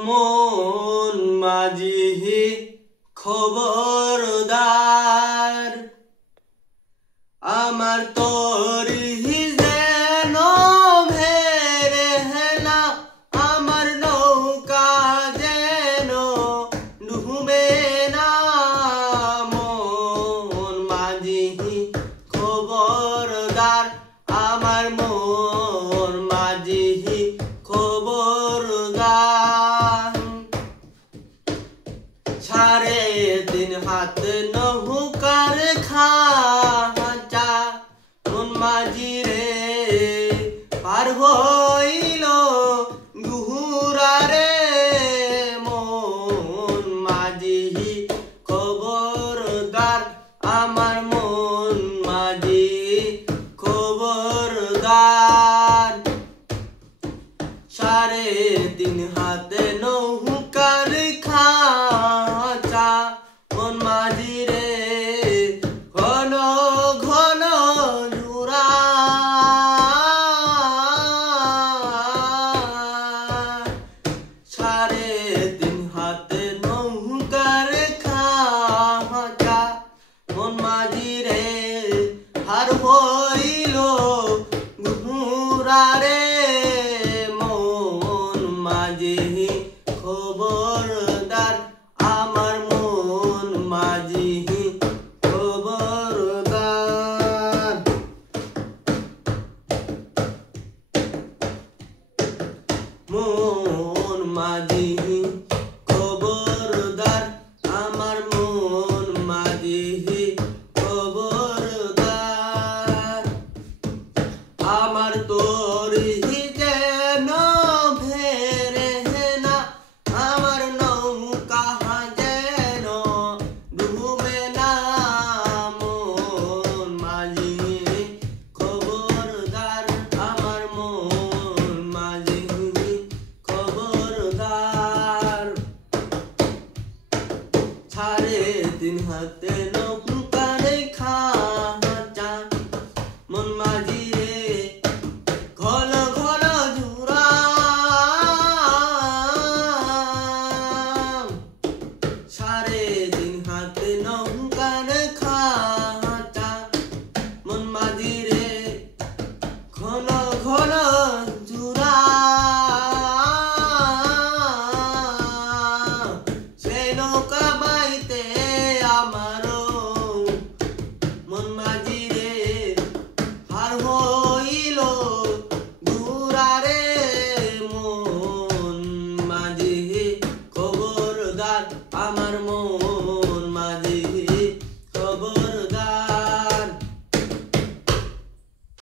মন মাঝি খবরদার আমার তরি যেন ভেরে না আমার নৌকা যেন ডুবে না মন মাঝি খবরদার আমার মন মাঝি খবরদার সাড়ে তিন হাত নৌকার খাঁচা মন মাঝি রে পার হইল গুহুরা রে মন মাঝি খবরদার আমার মন মাঝি খবরদার সাড়ে তিন হাতে নৌকার খাঁচা মন মাঝি রে ঘন ঘন জুড়া সাড়ে তিন হাতে নৌকার খাঁচা মন মাঝি রে হার হইল ঘুরা রে মন মাঝি খবরদার আমার মন মাঝি খবরদার মন মাঝি খবরদার আমার মন মাঝি খবরদার আমার তোরি যেন ভেরে না আমার নৌকা যেন ডুবে না মন মাঝি খবরদার আমার মন মাঝি খবরদার সাড়ে তিন হাতে